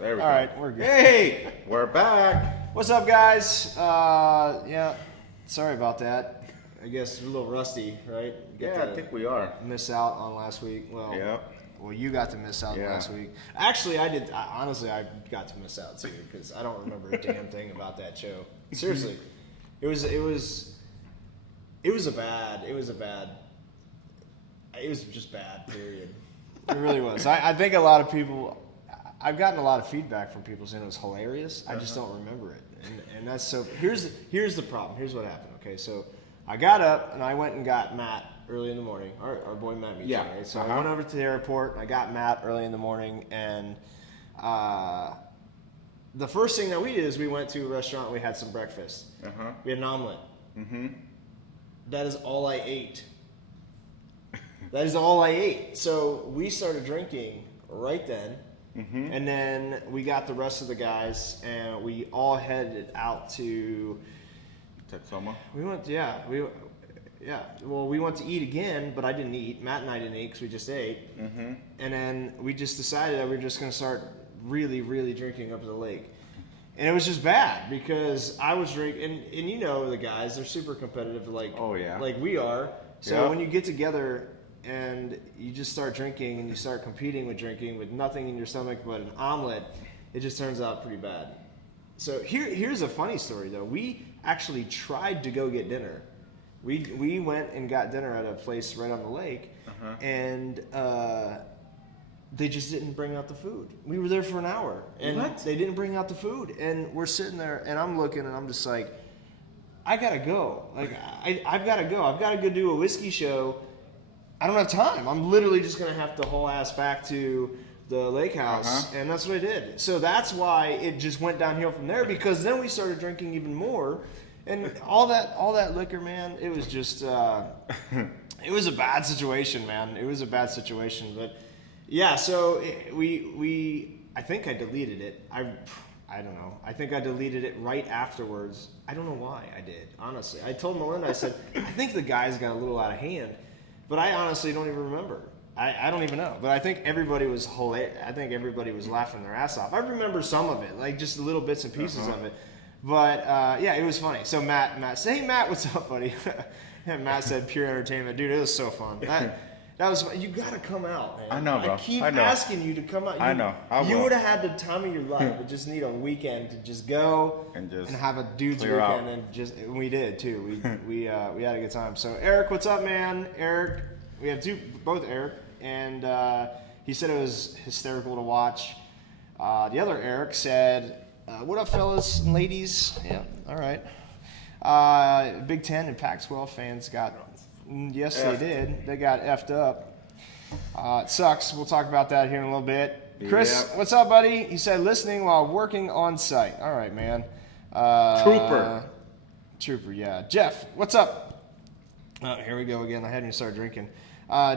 there we go. All right, we're good. Hey, we're back. What's up, guys? Yeah, sorry about that. I guess we're a little rusty, right? Yeah, I think we are. Miss out on last week. Well, well, you got to miss out last week. Actually, I did. Honestly, I got to miss out too because I don't remember a damn thing about that show. Seriously, it was just bad. Period. It really was. I think a lot of people. I've gotten a lot of feedback from people saying it was hilarious. I just don't remember it, and that's so. Here's the problem. Here's what happened. Okay, so I got up and I went and got Matt early in the morning. Our boy Matt Meacham, right? So I went over to the airport and I got Matt early in the morning, and the first thing that we did is we went to a restaurant and we had some breakfast. We had an omelet. That is all I ate. That is all I ate. So we started drinking right then. And then we got the rest of the guys, and we all headed out to Texoma. We went, Well, we went to eat again, but I didn't eat. Matt and I didn't eat because we just ate. And then we just decided that we were just going to start really, really drinking up at the lake. And it was just bad because I was drinking, and you know the guys, they're super competitive, like we are. So when you get together and you just start drinking and you start competing with drinking with nothing in your stomach but an omelet, it just turns out pretty bad. So here's a funny story though. We actually tried to go get dinner. We went and got dinner at a place right on the lake, and they just didn't bring out the food. We were there for an hour, and they didn't bring out the food. And we're sitting there, and I'm looking, and I'm just like, I gotta go. Like I've gotta go. I've gotta go do a whiskey show. I don't have time. I'm literally just going to have to haul ass back to the lake house, and that's what I did. So that's why it just went downhill from there, because then we started drinking even more, and all that liquor, man, it was just, it was a bad situation, man. It was a bad situation, but yeah, so I think I deleted it. I don't know. I think I deleted it right afterwards. I don't know why I did, honestly. I told Melinda, I said, I think the guys got a little out of hand. But I honestly don't even remember. I don't even know. But I think everybody was hilarious. I think everybody was laughing their ass off. I remember some of it, like just little bits and pieces of it. But yeah, it was funny. So Matt said, "Hey Matt, what's up, buddy?" And Matt said, "Pure entertainment, dude. It was so fun. That was fun. You gotta come out, man. I know, bro. I keep asking you to come out. I know. You would have had the time of your life, but just need a weekend to just go and have a dude's weekend, out. And we did too. We had a good time. So Eric, what's up, man? Eric, we have both Eric, and he said it was hysterical to watch. The other Eric said, "What up, fellas and ladies?" Yeah, all right. Big Ten and Pac-12 fans got. Yes, they did. They got effed up. It sucks. We'll talk about that here in a little bit. Chris, what's up, buddy? He said, listening while working on site. All right, man. Trooper, yeah. Jeff, what's up? Oh, here we go again. I hadn't even started drinking.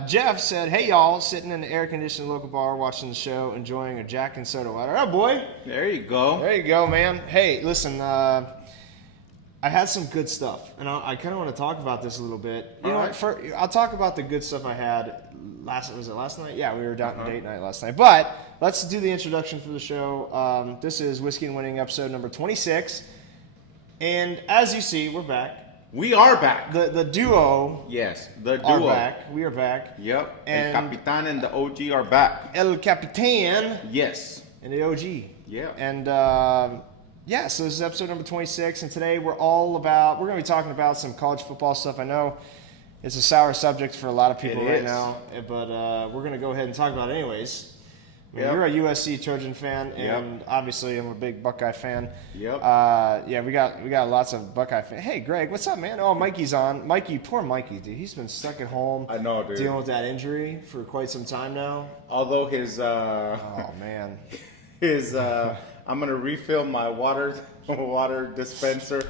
Jeff said, hey, y'all, sitting in the air-conditioned local bar watching the show, enjoying a Jack and soda water. Oh, boy. There you go. There you go, man. Hey, listen, I had some good stuff, and I kind of want to talk about this a little bit. You know what? I'll talk about the good stuff I had was it last night? Yeah, we were down date night last night. But let's do the introduction for the show. This is Whiskey and Winning episode number 26. And as you see, we're back. We are back. The duo. Yes, the duo. Are back. We are back. Yep. And El Capitan and the OG are back. El Capitan. Yes. And the OG. Yeah. And yeah, so this is episode number 26, and today we're going to be talking about some college football stuff. I know it's a sour subject for a lot of people now, but we're going to go ahead and talk about it anyways. I mean, you're a USC Trojan fan, and obviously I'm a big Buckeye fan. Yep. Yeah, we got lots of Buckeye fans. Hey, Greg, what's up, man? Oh, Mikey's on. Poor Mikey, dude. He's been stuck at home. I know, dude. Dealing with that injury for quite some time now. Although his oh man, his I'm gonna refill my water dispenser.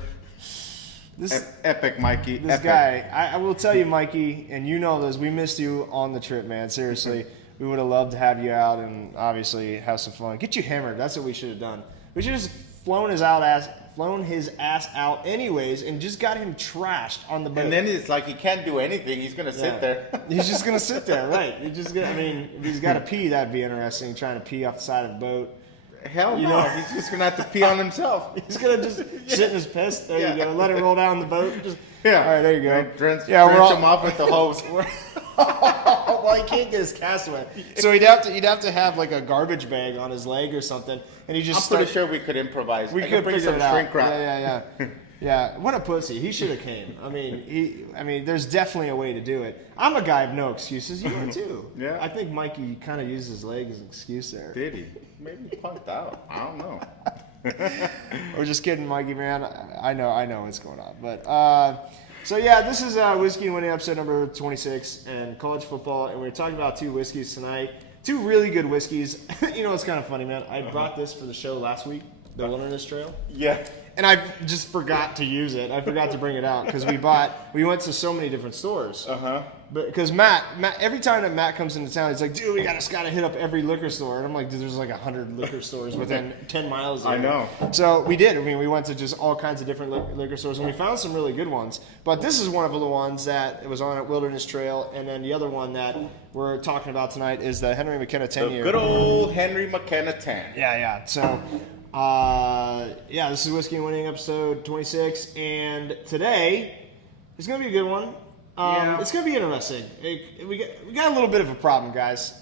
Epic, Mikey. This guy, I will tell you, Mikey, and you know this. We missed you on the trip, man. Seriously, we would have loved to have you out and obviously have some fun. Get you hammered. That's what we should have done. We should have just flown his ass out anyways, and just got him trashed on the boat. And then it's like he can't do anything. He's gonna sit there. He's just gonna sit there, right? He's just gonna. I mean, if he's got to pee, that'd be interesting. Trying to pee off the side of the boat. Hell You no. know? He's just gonna have to pee on himself. He's gonna just sit in his piss. There Yeah. you go. Let it roll down the boat. Just, Yeah. All right, there you go. Drench we're all- him off with the hose. Well, he can't get his castaway, so he'd have to have like a garbage bag on his leg or something, and he just. I'm pretty sure we could improvise. We I could bring figure some it out. shrink wrap. Yeah. Yeah, what a pussy. He should have came. I mean, there's definitely a way to do it. I'm a guy of no excuses. You are too. Yeah. I think Mikey kind of used his leg as an excuse there. Did he? Maybe he punked out. I don't know. We're just kidding, Mikey, man. I know what's going on. But, so yeah, this is Whiskey and Winning episode number 26 and college football. And we're talking about 2 whiskeys tonight. 2 really good whiskeys. You know, it's kind of funny, man. I brought this for the show last week, the Wilderness Trail. Yeah. And I just forgot to use it. I forgot to bring it out because we went to so many different stores. But because Matt, every time that Matt comes into town, he's like, dude, we just gotta hit up every liquor store. And I'm like, dude, there's like 100 liquor stores within 10 miles of I know. So we did. I mean, we went to just all kinds of different liquor stores, and we found some really good ones. But this is one of the ones that was on at Wilderness Trail, and then the other one that we're talking about tonight is the Henry McKenna 10-year. The good old Henry McKenna 10. Yeah. So, this is Whiskey and Winning episode 26, and today is going to be a good one. It's going to be interesting. We got a little bit of a problem, guys.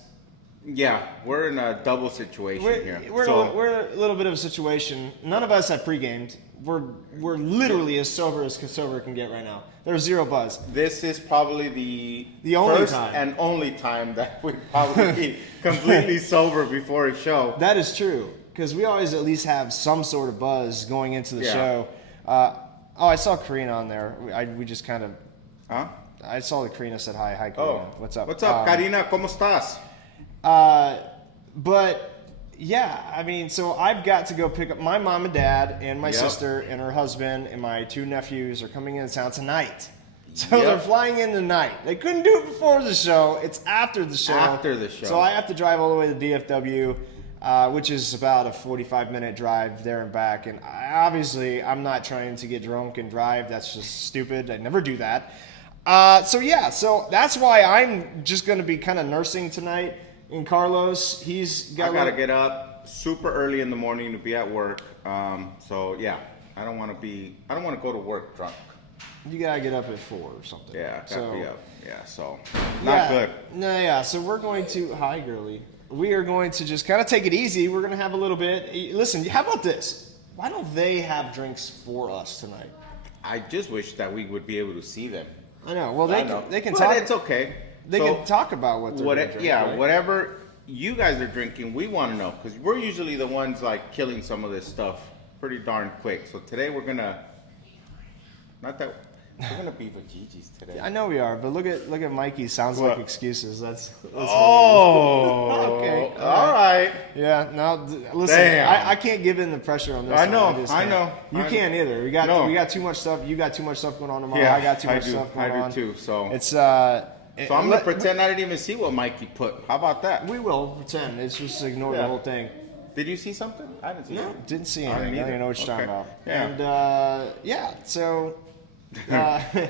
Yeah, we're in a double situation here. We're a little bit of a situation. None of us have pre-gamed. We're literally as sober can get right now. There's zero buzz. This is probably the only first time. and only time that we'd probably be completely sober before a show. That is true, because we always at least have some sort of buzz going into the show. I saw Karina on there. We just kind of... Huh? I saw that Karina said hi. Hi, Karina. What's up? What's up, Karina? ¿Cómo estás? But yeah, I mean, so I've got to go pick up my mom and dad and my sister and her husband and my 2 nephews are coming into town tonight. So they're flying in tonight. They couldn't do it before the show. It's after the show. After the show. So I have to drive all the way to DFW, which is about a 45-minute drive there and back. And I'm not trying to get drunk and drive. That's just stupid. I never do that. So that's why I'm just going to be kind of nursing tonight. And Carlos, I gotta get up super early in the morning to be at work. I don't want to go to work drunk. You gotta get up at 4 or something. Yeah, gotta be up. Yeah, so not good. No, yeah. So we're going to hi, girly. We are going to just kind of take it easy. We're gonna have a little bit. Listen, how about this? Why don't they have drinks for us tonight? I just wish that we would be able to see them. I know. Well, they can but talk. It's okay. They can talk about what they're drinking. Yeah, right? whatever you guys are drinking, we want to know because we're usually the ones like killing some of this stuff pretty darn quick. So today we're gonna be Gigi's today. I know we are, but look at Mikey. Sounds What? like excuses. That's Oh, okay. All right. Yeah. No, listen. Damn. I can't give in the pressure on this. I know. just I can't. know. You can't either. We got too much stuff. You got too much stuff going on tomorrow. Yeah, I got too much stuff going on. I do too. So It's So I'm gonna pretend I didn't even see what Mikey put. How about that? We will pretend. It's just ignore the whole thing. Did you see something? I didn't see No, something. didn't see I anything. I didn't don't even know what you're either. talking Okay. about. Yeah. And so.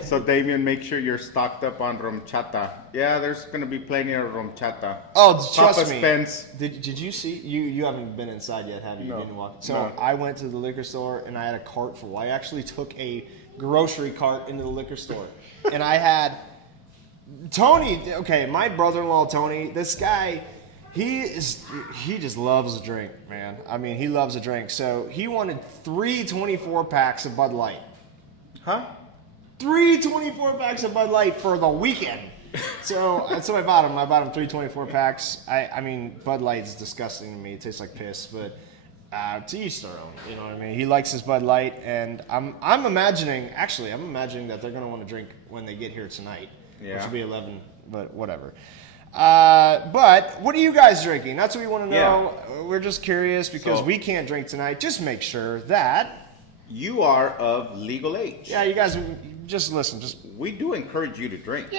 So Damien, make sure you're stocked up on romchata. Yeah, there's gonna be plenty of romchata. Oh, trust Papa me. Spence. Did you see? You haven't been inside yet, have you? No. You didn't walk. So No. I went to the liquor store and I had a cart full. I actually took a grocery cart into the liquor store, and I had Tony. Okay, my brother-in-law Tony. This guy, he just loves a drink, man. I mean, he loves a drink. So he wanted 3 24 packs of Bud Light. Huh? 3 24 packs of Bud Light for the weekend. So I bought him. I bought him 3 24 packs. I mean, Bud Light is disgusting to me. It tastes like piss, but to each their own. You know what I mean? He likes his Bud Light, and I'm imagining that they're gonna want to drink when they get here tonight, which will be 11. But whatever. But what are you guys drinking? That's what we want to know. Yeah. We're just curious because we can't drink tonight. Just make sure that You are of legal age. you guys just listen. We do encourage you to drink.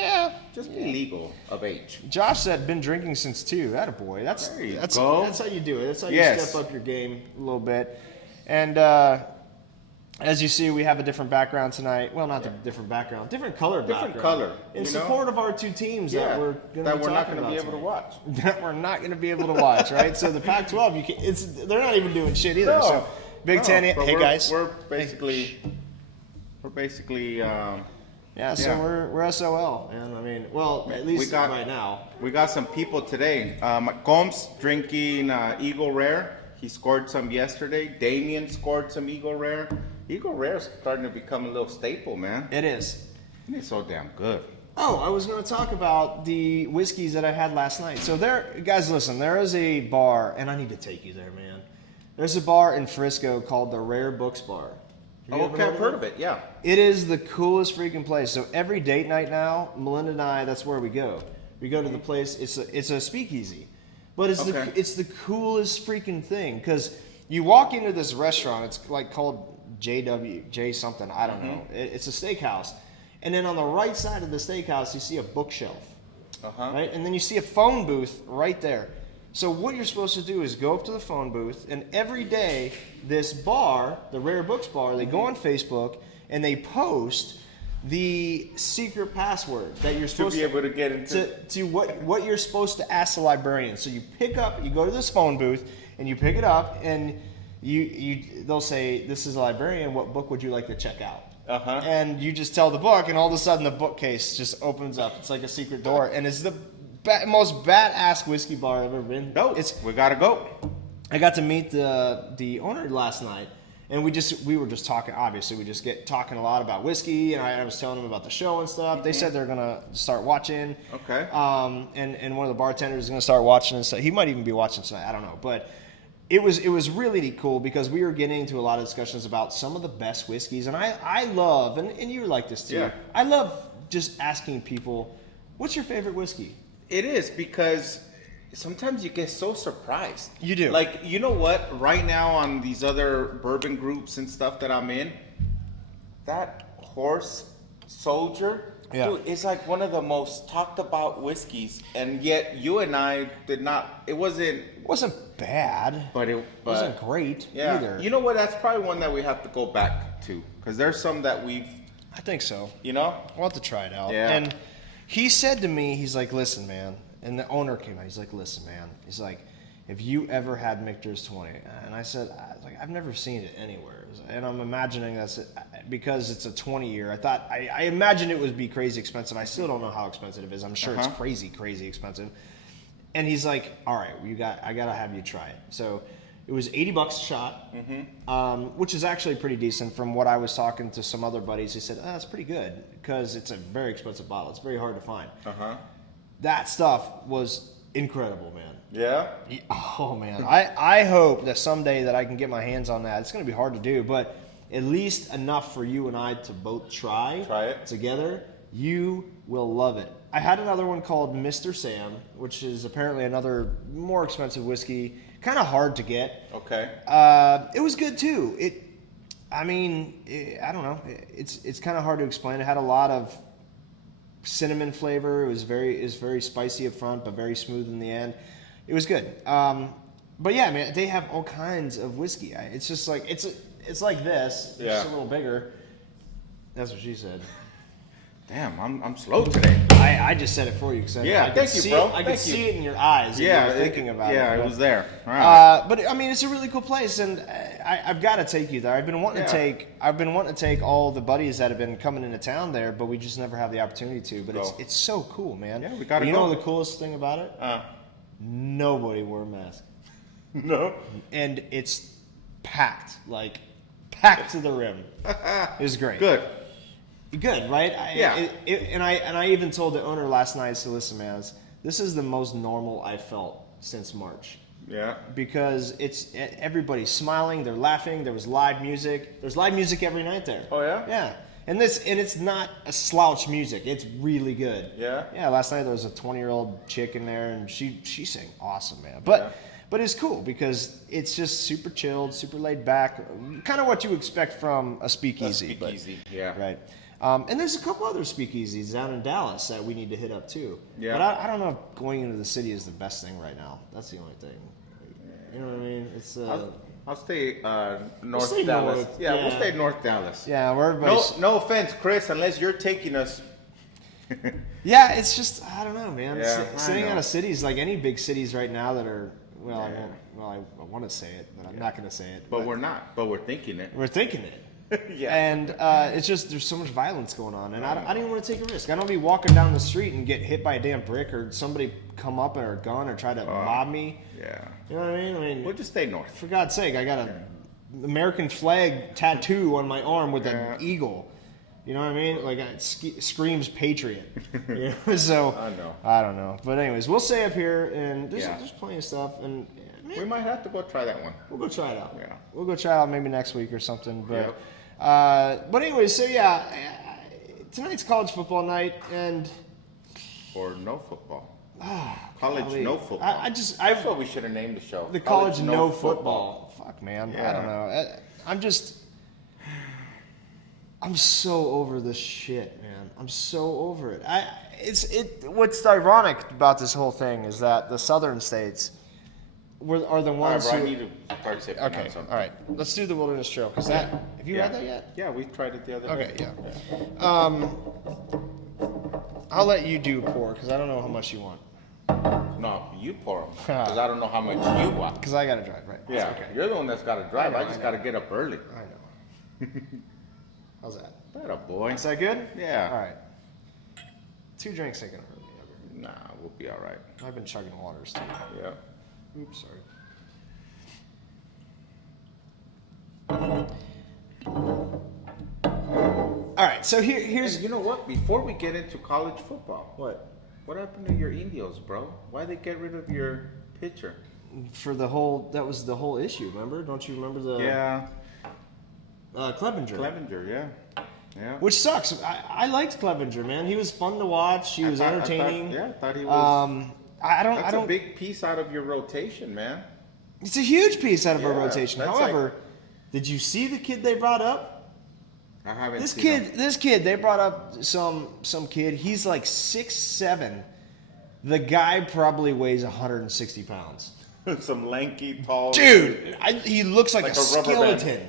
Just be legal of age. Josh said, been drinking since 2. Attaboy. That's go. That's how you do it. That's how you Yes. step up your game a little bit. And As you see, we have a different background tonight. Well, not the different background, different color Different background. color, In you support of our two teams that we're going to be not talking going to about be able to tonight. watch. That we're not going to be able to watch, right? So the Pac-12, they're not even doing shit either. No, So Big Ten, but hey guys, we're basically, yeah. So we're SOL, and I mean, well, at least right now. We got some people today. Combs drinking Eagle Rare. He scored some yesterday. Damien scored some Eagle Rare. Eagle Rare is starting to become a little staple, man. It is. And it's so damn good. Oh, I was going to talk about the whiskeys that I had last night. So guys, listen, there is a bar, and I need to take you there, man. There's a bar in Frisco called the Rare Books Bar. Oh, okay, I've heard of it, yeah. It is the coolest freaking place. So every date night now, Melinda and I, that's where we go. We go to the place. It's a speakeasy, but it's the coolest freaking thing because you walk into this restaurant. It's like called J something. I don't know. It's a steakhouse, and then on the right side of the steakhouse, you see a bookshelf, right, and then you see a phone booth right there. So what you're supposed to do is go up to the phone booth, and every day this bar, the Rare Books Bar, they go on Facebook and they post the secret password that you're supposed to be able to get into to what you're supposed to ask the librarian. So you go to this phone booth and you pick it up, and they'll say, "This is a librarian. What book would you like to check out?" And you just tell the book, and all of a sudden the bookcase just opens up. It's like a secret door, and it's the most badass whiskey bar I've ever been. No, we gotta go. I got to meet the owner last night, and we were just talking. Obviously, we just get talking a lot about whiskey, and I was telling them about the show and stuff. They said they're gonna start watching. Okay. And one of the bartenders is gonna start watching and stuff. He might even be watching tonight. I don't know, but. It was really cool because we were getting into a lot of discussions about some of the best whiskeys, and I love, and you're like this too. Yeah. I love just asking people, "What's your favorite whiskey?" It is because sometimes you get so surprised. You do. Like, you know what? Right now on these other bourbon groups and stuff that I'm in, that Horse Soldier, dude, it's like one of the most talked about whiskeys, and yet you and I did not. It wasn't bad, but it wasn't great either. You know what? That's probably one that we have to go back to because there's some that I think so. You know, I'll have to try it out. Yeah. And he said to me, he's like, "Listen, man," and the owner came out. He's like, "Listen, man," he's like, "If you ever had Michter's 20," and I said, "I've never seen it anywhere," and I'm imagining that's it because it's a 20-year. I imagined it would be crazy expensive. I still don't know how expensive it is. I'm sure it's crazy expensive. And he's like, "All right, I gotta have you try it." So it was $80 a shot, which is actually pretty decent. From what I was talking to some other buddies, he said, "Oh, that's pretty good because it's a very expensive bottle. It's very hard to find." That stuff was incredible, man. Yeah. Oh man, I hope that someday that I can get my hands on that. It's going to be hard to do, but at least enough for you and I to both try it together. You will love it. I had another one called Mr. Sam, which is apparently another more expensive whiskey, kind of hard to get. Okay. It was good too. I don't know. It's kind of hard to explain. It had a lot of cinnamon flavor. It was very spicy up front, but very smooth in the end. It was good. But yeah, man, they have all kinds of whiskey. It's just like it's like this, just a little bigger. That's what she said. Damn, I'm slow today. I just said it for you because I could see bro. I could see it in your eyes. You were thinking about it. Yeah, it was there. All right. But I mean, it's a really cool place, and I've got to take you there. I've been wanting to take all the buddies that have been coming into town there, but we just never have the opportunity to. But it's so cool, man. Yeah, we gotta go. You know the coolest thing about it? Nobody wore a mask. No. And it's packed to the rim. It was great. Good, right? And I even told the owner last night, I said, "Listen, man, this is the most normal I've felt since March." Yeah. Because everybody's smiling, they're laughing. There was live music. There's live music every night there. Oh yeah. Yeah. And it's not a slouch music. It's really good. Yeah. Yeah. Last night there was a 20-year-old chick in there, and she sang awesome, man. But it's cool because it's just super chilled, super laid back, kind of what you expect from a speakeasy. Yeah. Right. And there's a couple other speakeasies down in Dallas that we need to hit up too. Yeah. But I don't know if going into the city is the best thing right now. That's the only thing. You know what I mean? It's I'll stay North stay Dallas. north, Yeah, yeah. we'll stay North Dallas. Yeah, we're No offense, Chris, unless you're taking us. Yeah, it's just I don't know, man. Yeah, Sitting I know. out of cities like any big cities right now that are Yeah. I want to say it, but I'm not going to say it. But we're not. But we're thinking it. We're thinking it. Yeah. And it's just there's so much violence going on, and I don't even want to take a risk. I don't want to be walking down the street and get hit by a damn brick or somebody come up or a gun or try to mob me. Yeah. You know what I mean? We'll just stay north. For God's sake, I got a American flag tattoo on my arm with an eagle. You know what I mean? Like it screams patriot. You know? So I know. I don't know, but anyways, we'll stay up here, and there's plenty of stuff, and We might have to go try that one. we'll go try it out. Yeah. We'll go try it out maybe next week or something. But Yep. anyways, so yeah, tonight's college football night, and Or no football. College golly, no football. That's That's what we should have named the show. the college no football. Fuck, man. I Yeah. don't know. I'm so over this shit, man. I'm so over it. What's ironic about this whole thing is that the southern states are the All right, ones bro, I who. need to start sipping Okay, on something. all right. Let's do the Wilderness Trail because have you had that yet? Yeah, we tried it the other Okay, day. yeah. I'll let you do pour because I don't know how much you want. No, you pour them. Because I don't know how much you want. Because I got to drive, right? Yeah, Okay. you're the one that's got to drive. I I just know. got to get up early. I know. How's that? That a boy. Is that good? Yeah. All right. 2 drinks ain't gonna hurt me ever. Nah, we'll be all right. I've been chugging waters too. Yeah. Oops, sorry. All right, so here's You know what? Before we get into college football, what what happened to your Indios, bro? Why'd they get rid of your pitcher? for that was the whole issue. Remember? Don't you remember the Yeah, Clevenger? Clevenger. Yeah, yeah. Which sucks. I liked Clevenger, man. He was fun to watch. He was entertaining. I thought he was. I That's don't. a big piece out of your rotation, man. It's a huge piece out of our Yeah, rotation. that's However, did you see the kid they brought up? I haven't This seen kid, they brought up some kid. He's like 6'7". The guy probably weighs 160 pounds. him. Some lanky, tall Dude, he looks like, Like a a rubber skeleton.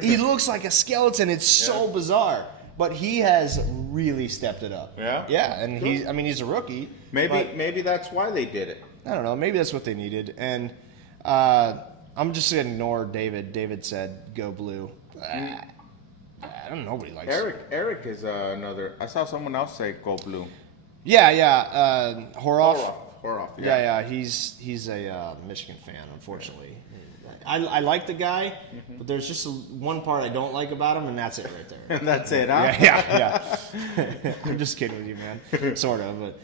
He looks like a skeleton. It's so bizarre. But he has really stepped it up. Yeah? Yeah, and he's a rookie. Maybe that's why they did it. I don't know. Maybe that's what they needed. And I'm just going to ignore David. David said, go blue. I don't know. Nobody likes Eric is another. I saw someone else say go blue. Yeah. Horoff. Horoff. Yeah. He's a Michigan fan, unfortunately. I like the guy, but there's just one part I don't like about him, and that's it right there. And that's it, huh? Yeah. I'm just kidding with you, man. Sort of, but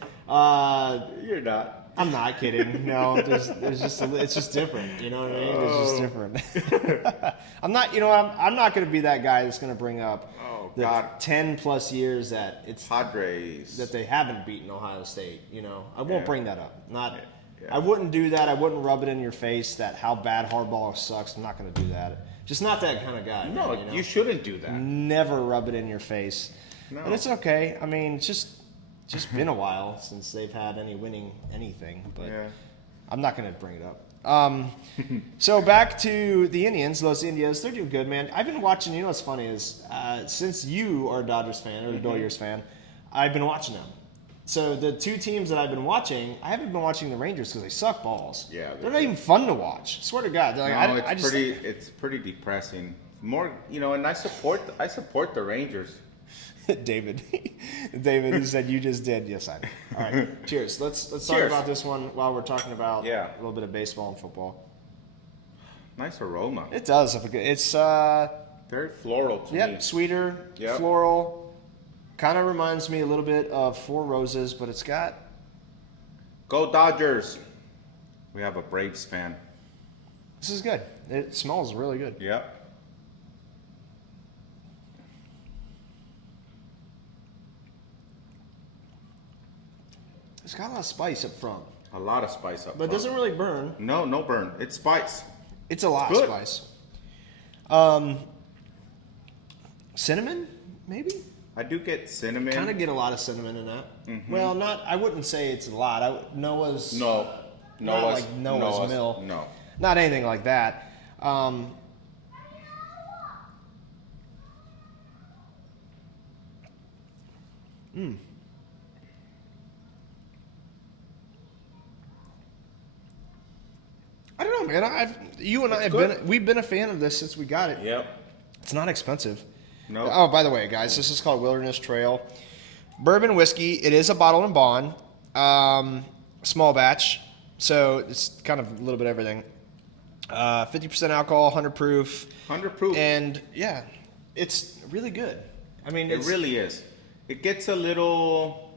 You're not. I'm not kidding. No, it's just different. You know what I mean? It's just different. I'm not going to be that guy that's going to bring up the God. 10 plus years that it's Padres. that they haven't beaten Ohio State. You know, I won't bring that up. Yeah. I wouldn't do that. I wouldn't rub it in your face that how bad Harbaugh sucks. I'm not going to do that. Just not that kind of guy. No, man, you shouldn't do that. Never rub it in your face. No. But it's okay. I mean, it's just been a while since they've had any winning anything. But Yeah. I'm not going to bring it up. So back to the Indians, Los Indios. They're doing good, man. I've been watching. You know what's funny is since you are a Dodgers fan or a Dodgers fan, I've been watching them. So the 2 teams that I've been watching, I haven't been watching the Rangers because they suck balls. Yeah, they're not even fun to watch. Swear to God. They're like, No, it's pretty depressing. More, and I support the Rangers. David, he said you just did. Yes, I did. All right, cheers. Let's talk Cheers. about this one while we're talking about Yeah. a little bit of baseball and football. Nice aroma. It does. It's Very floral to me. sweeter, Yep. floral. Kind of reminds me a little bit of Four Roses, but it's got. Go Dodgers. We have a Braves fan. This is good. It smells really good. Yep. It's got a lot of spice up front, A lot of spice up but it front. doesn't really burn. No burn. It's spice. It's a lot Good. of spice. Cinnamon, maybe. I do get cinnamon. Kind of get a lot of cinnamon in that. Well, not. I wouldn't say it's a lot. Noah's. No. Not like Noah's Mill. No. Not anything like that. I don't know, man. We've been a fan of this since we got it. Yep. It's not expensive. No. Oh, by the way, guys, this is called Wilderness Trail Bourbon Whiskey. It is a bottle and bond, small batch, so it's kind of a little bit of everything. 50% alcohol, 100 proof. 100 proof. And yeah, it's really good. I mean, it really is. It gets a little.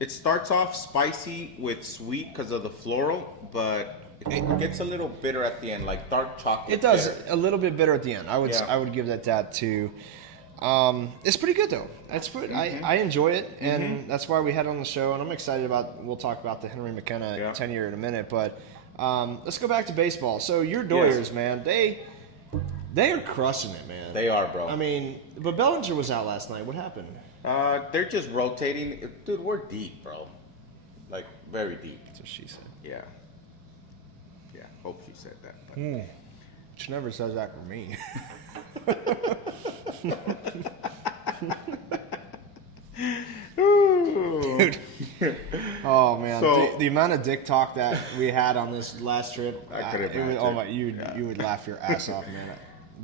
It starts off spicy with sweet because of the floral, but it gets a little bitter at the end, like dark chocolate. It does bitter. a little bit bitter at the end. I would give that too. It's pretty good though. It's pretty. I enjoy it, and that's why we had it on the show. And I'm excited about. We'll talk about the Henry McKenna 10-year in a minute, but let's go back to baseball. So your Doyers, man, they are crushing it, man. They are, bro. I mean, but Bellinger was out last night. What happened? They're just rotating. Dude, we're deep, bro. Like very deep. That's what she said. Yeah. Yeah. Hope she said that. But. She never says that for me. Dude. Oh man, So, the amount of dick talk that we had on this last trip, I could imagine. You would laugh your ass off, man.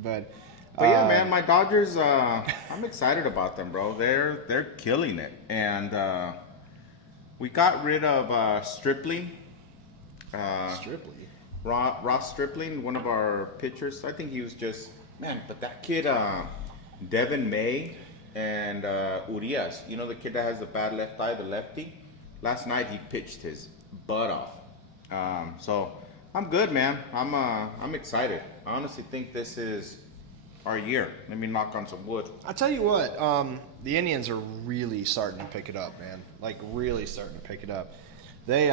But yeah, man, my Dodgers. I'm excited about them, bro. They're killing it, and we got rid of Stripling. Stripling. Ross Stripling, one of our pitchers. I think he was just but that kid, Devin May and Urias. You know the kid that has the bad left eye, the lefty. Last night he pitched his butt off. So I'm good, man. I'm excited. I honestly think this is our year. Let me knock on some wood. I'll tell you what, the Indians are really starting to pick it up, man. Like really starting to pick it up. They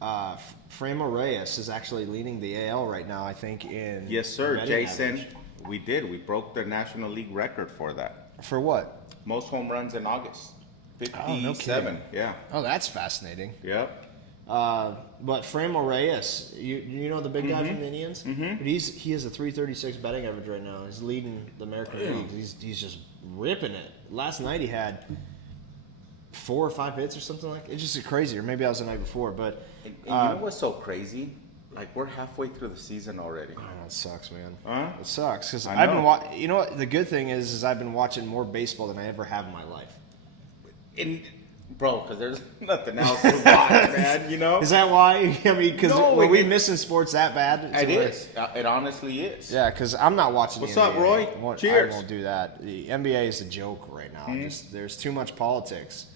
Framo Reyes is actually leading the AL right now, I think, in Yes, sir, batting Jason. average. We did. We broke the National League record for that. For what? Most home runs in August. 57. Oh, no kidding. Yeah. Oh, that's fascinating. Yep. But Framo Reyes, you know the big guy from the Indians? Mm-hmm. But he has a 336 batting average right now. He's leading the American League. He's just ripping it. Last night he had 4 or 5 hits or something like that. It's just crazy. Or maybe I was the night before. But And you know what's so crazy? Like we're halfway through the season already. oh, it sucks, man. Huh? It sucks because I I've been know. you know what the good thing is I've been watching more baseball than I ever have in my life. And bro, because there's nothing else to watch, man. You know. Is that why? I mean, because No, were we it- missing sports that bad? It is. It honestly is. Yeah, because I'm not watching. What's the up, NBA. Roy? I Cheers. won't do that. The NBA is a joke right now. Just there's too much politics.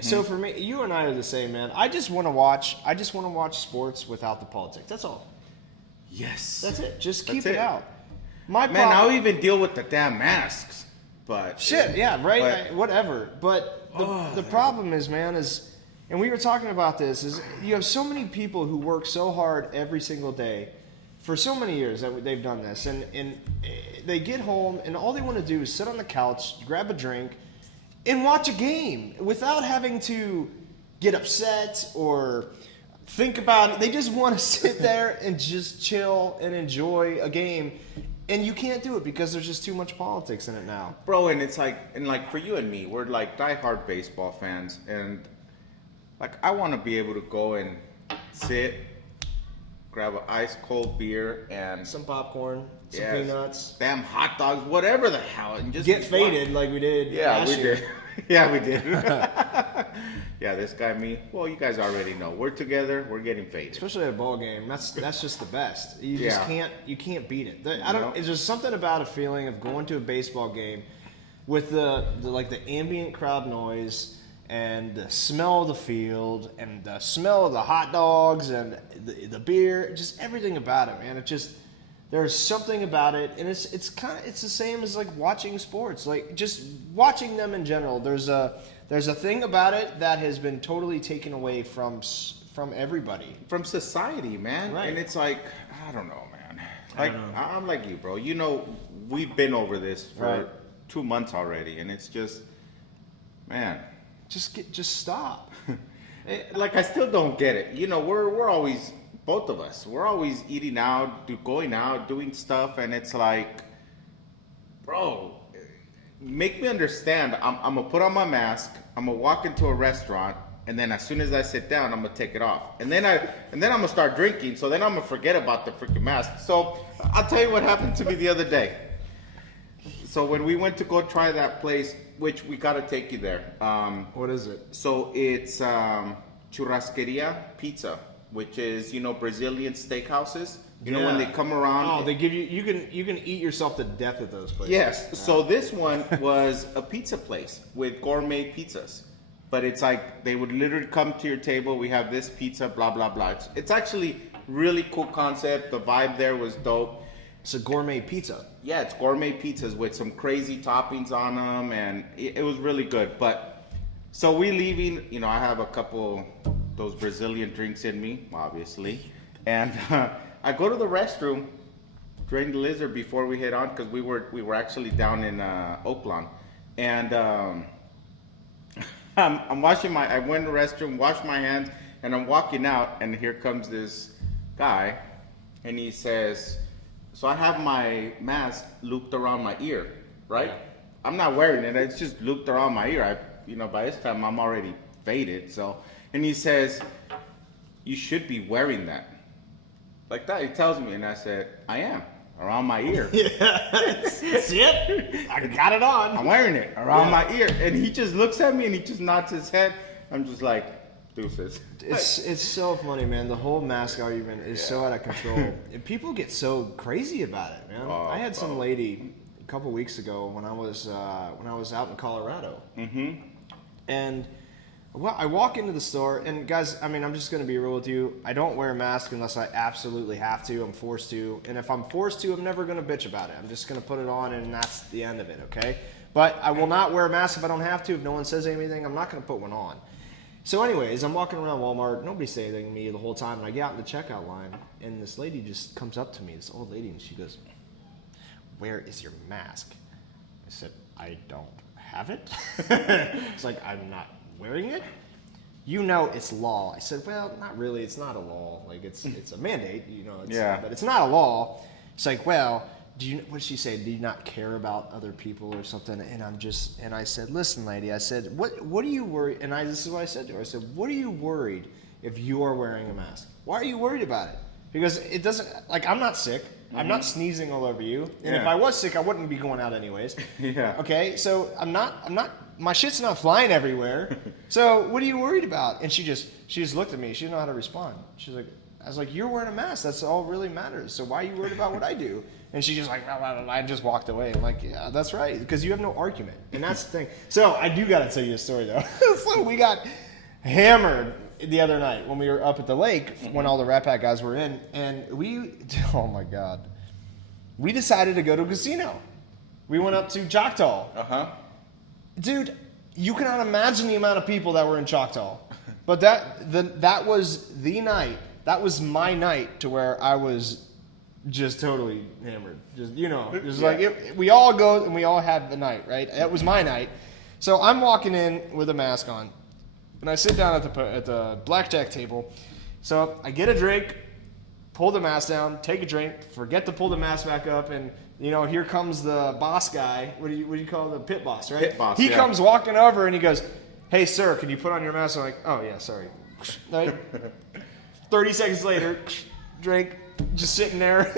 So for me, you and I are the same, man. I just want to watch. I just want to watch sports without the politics. That's all. Yes. That's it. Just keep That's it it. out. My Man, problem- I'll even deal with the damn masks. But Shit, yeah, right, but- whatever. But the problem is, man, and we were talking about this, is you have so many people who work so hard every single day for so many years that they've done this, and they get home and all they want to do is sit on the couch, grab a drink, and watch a game without having to get upset or think about it. They just want to sit there and just chill and enjoy a game. And you can't do it because there's just too much politics in it now. Bro, and it's like, for you and me, we're like diehard baseball fans, and like I want to be able to go and sit, grab an ice cold beer and Some popcorn, some yes, peanuts. damn hot dogs, whatever the hell, and just Get faded like we did Yeah, last we year. did. Yeah, we did. Yeah, this guy, me. Well, you guys already know. We're together. We're getting faded. Especially at a ball game. That's just the best. You just Yeah. can't beat it. I don't. No. There's just something about a feeling of going to a baseball game with the ambient crowd noise and the smell of the field and the smell of the hot dogs and the beer, just everything about it, man. It just there's something about it, and it's the same as like watching sports, like just watching them in general. There's a thing about it that has been totally taken away from everybody. From society, man. Right. And it's like, I don't know, man. Like, don't know. I'm like you, bro. You know, we've been over this for Right. 2 months already, and it's just, man. Just stop. Like, I still don't get it. You know, we're always both of us, we're always eating out, going out, doing stuff, and it's like, bro, make me understand. I'm gonna put on my mask. I'm gonna walk into a restaurant, and then as soon as I sit down, I'm gonna take it off, and then I'm gonna start drinking. So then I'm gonna forget about the freaking mask. So I'll tell you what happened to me the other day. So when we went to go try that place, which we gotta take you there. What is it? So it's Churrasqueria Pizza, which is, Brazilian steakhouses. When they come around. Oh, they give you can eat yourself to death at those places. Yes. Yeah. So this one was a pizza place with gourmet pizzas. But it's like they would literally come to your table. We have this pizza, blah, blah, blah. It's actually really cool concept. The vibe there was dope. It's a gourmet pizza. Yeah, it's gourmet pizzas with some crazy toppings on them. And it was really good. But so we leaving, I have a couple those Brazilian drinks in me, obviously. And I go to the restroom, drain the lizard before we head on, because we were actually down in Oakland. And I'm washing I went to the restroom, washed my hands, and I'm walking out, and here comes this guy, and he says, so I have my mask looped around my ear, right? Yeah. I'm not wearing it, it's just looped around my ear. By this time I'm already faded, so. And he says, you should be wearing that. Like that, he tells me, and I said, I am, around my ear. Yeah, see it? I got it on. I'm wearing it around my ear. And he just looks at me and he just nods his head. I'm just like, deuces. It's so funny, man. The whole mask argument is so out of control. And people get so crazy about it, man. I had some lady a couple weeks ago when I was out in Colorado. Mm-hmm. And I walk into the store, and guys, I'm just going to be real with you. I don't wear a mask unless I absolutely have to. I'm forced to. And if I'm forced to, I'm never going to bitch about it. I'm just going to put it on, and that's the end of it, okay? But I will not wear a mask if I don't have to. If no one says anything, I'm not going to put one on. So anyways, I'm walking around Walmart. Nobody's saying anything to me the whole time. And I get out in the checkout line, and this lady just comes up to me, this old lady, and she goes, where is your mask? I said, I don't have it. It's like, I'm not wearing it? It's law. I said, well, not really. It's not a law. Like, it's a mandate, but it's not a law. It's like, well, what did she say? Do you not care about other people or something? And I said, listen, lady, I said, what are you worried? And this is what I said to her. I said, what are you worried if you are wearing a mask? Why are you worried about it? Because it doesn't, I'm not sick. Mm-hmm. I'm not sneezing all over you. And if I was sick, I wouldn't be going out anyways. Yeah. Okay, so I'm not, my shit's not flying everywhere. So what are you worried about? And she just looked at me. She didn't know how to respond. I was like, you're wearing a mask. That's all really matters. So why are you worried about what I do? And she just like, blah, blah, blah, and just walked away. I'm like, yeah, that's right. Because you have no argument. And that's the thing. So I do got to tell you a story, though. So we got hammered the other night when we were up at the lake when all the Rat Pack guys were in. And oh my God. We decided to go to a casino. We went up to Choctaw. Uh-huh. Dude, you cannot imagine the amount of people that were in Choctaw. But that was the night. That was my night to where I was just totally hammered. We all go and we all have the night, right? That was my night. So I'm walking in with a mask on, and I sit down at the blackjack table. So I get a drink, pull the mask down, take a drink, forget to pull the mask back up, and here comes the boss guy. What do you call the pit boss, right? Pit boss. He comes walking over and he goes, "Hey, sir, can you put on your mask?" I'm like, "Oh yeah, sorry." Like, 30 seconds later, drink, just sitting there.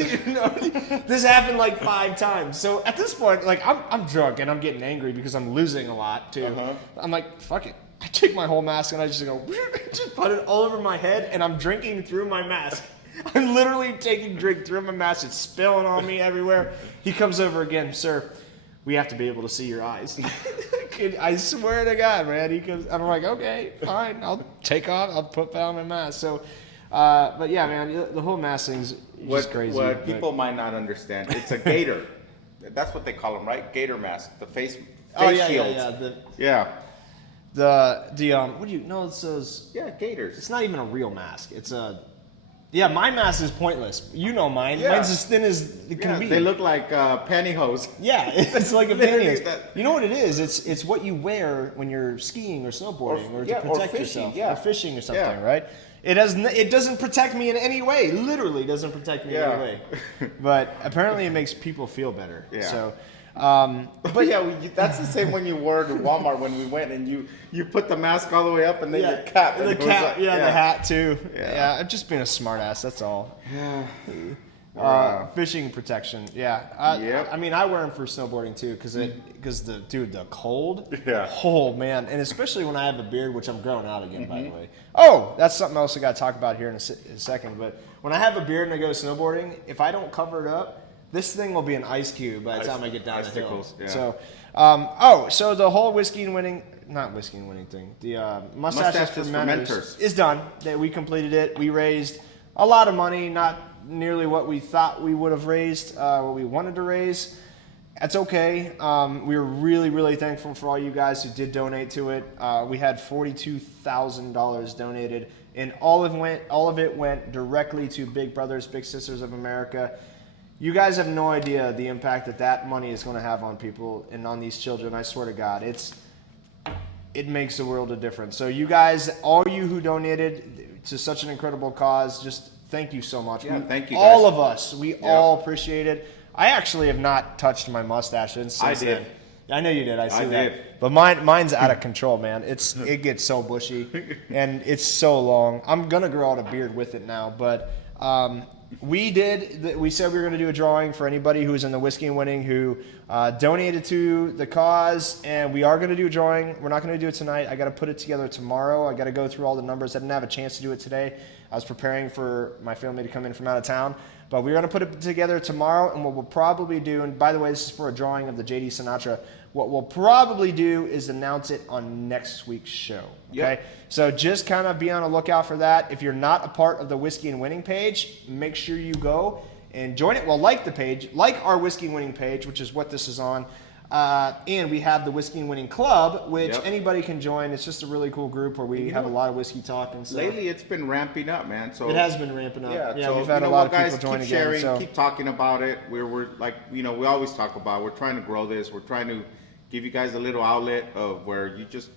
This happened like 5 times. So at this point, like I'm drunk and I'm getting angry because I'm losing a lot too. Uh-huh. I'm like, fuck it. I take my whole mask and I just go, just put it all over my head, and I'm drinking through my mask. I'm literally taking drink through my mask. It's spilling on me everywhere. He comes over again, "Sir, we have to be able to see your eyes." I swear to God, man. He comes, I'm like, okay, fine. I'll take off. I'll put down my mask. So, but yeah, man, the whole mask thing's just crazy. What people might not understand, it's a gator. That's what they call them, right? Gator mask. The face shields. Yeah. What do you know? It's those. Yeah, gators. It's not even a real mask. It's a. Yeah, my mask is pointless. You know mine. Yeah. Mine's as thin as it can be. They look like pantyhose. Yeah, it's like a pantyhose. You know what it is? It's what you wear when you're skiing or snowboarding or to protect yourself. Yeah. Or fishing or something, right? It doesn't protect me in any way. Literally doesn't protect me in any way. But apparently it makes people feel better. Yeah. So, but yeah, that's the same when you wore it in Walmart when we went and you put the mask all the way up and then your cap. And the cap, like, the hat too. Yeah, I'm just being a smartass. That's all. Yeah. Fishing protection. Yeah. I mean, I wear them for snowboarding too because the cold. Yeah. Oh man, and especially when I have a beard, which I'm growing out again, by the way. Oh, that's something else I got to talk about here in a second. But when I have a beard and I go snowboarding, if I don't cover it up, this thing will be an ice cube by the time I get down the hill. Yeah. So, so the whole not whiskey and winning thing. The mustaches for mentors is done. We completed it. We raised a lot of money, not nearly what we thought we would have raised, what we wanted to raise. That's okay. We were really, really thankful for all you guys who did donate to it. We had $42,000 donated, and all of it went directly to Big Brothers Big Sisters of America. You guys have no idea the impact that money is going to have on people and on these children. I swear to God, it makes a world of difference. So you guys, all you who donated to such an incredible cause, just thank you so much. Yeah, thank you guys. All of us, we all appreciate it. I actually have not touched my mustache since I did. then. I know you did. I see that. Did. But mine's out of control, man. It gets so bushy, and it's so long. I'm gonna grow out a beard with it now, but we said we were going to do a drawing for anybody who was in the Whiskey and Winning who donated to the cause, and we are going to do a drawing. We're not going to do it tonight. I got to put it together tomorrow. I got to go through all the numbers. I didn't have a chance to do it today. I was preparing for my family to come in from out of town, but we're going to put it together tomorrow, and what we'll probably do, and by the way, this is for a drawing of the J.D. Sinatra, what we'll probably do is announce it on next week's show. Okay? Yep. So just kind of be on the lookout for that. If you're not a part of the Whiskey and Winning page, make sure you go and join it. Well, like the page, like our Whiskey and Winning page, which is what this is on. And we have the Whiskey and Winning Club, which anybody can join. It's just a really cool group where we have a lot of whiskey talk and stuff. Lately, it's been ramping up, man. So it has been ramping up. Yeah, so we've had a lot of people join keep again. Sharing, So keep talking about it. We're like, we always talk about. We're trying to grow this. We're trying to give you guys a little outlet of where you just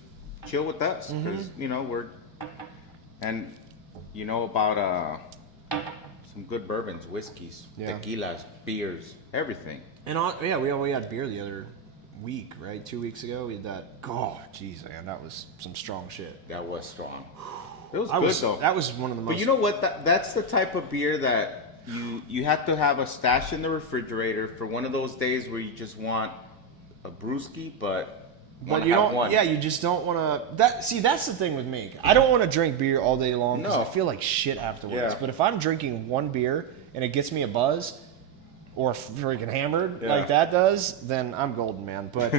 chill with us, because we're about some good bourbons, whiskeys, tequilas, beers, everything. And we had beer the other week, right? 2 weeks ago we had that. Oh, jeez, man, that was some strong shit. That was strong. It was good though. That was one of the most. But you know what? That's the type of beer that you have to have a stash in the refrigerator for one of those days where you just want a brewski, but you don't. One. Yeah, you just don't want to. That's the thing with me. I don't want to drink beer all day long because I feel like shit afterwards. Yeah. But if I'm drinking one beer and it gets me a buzz, or freaking hammered like that does, then I'm golden, man. But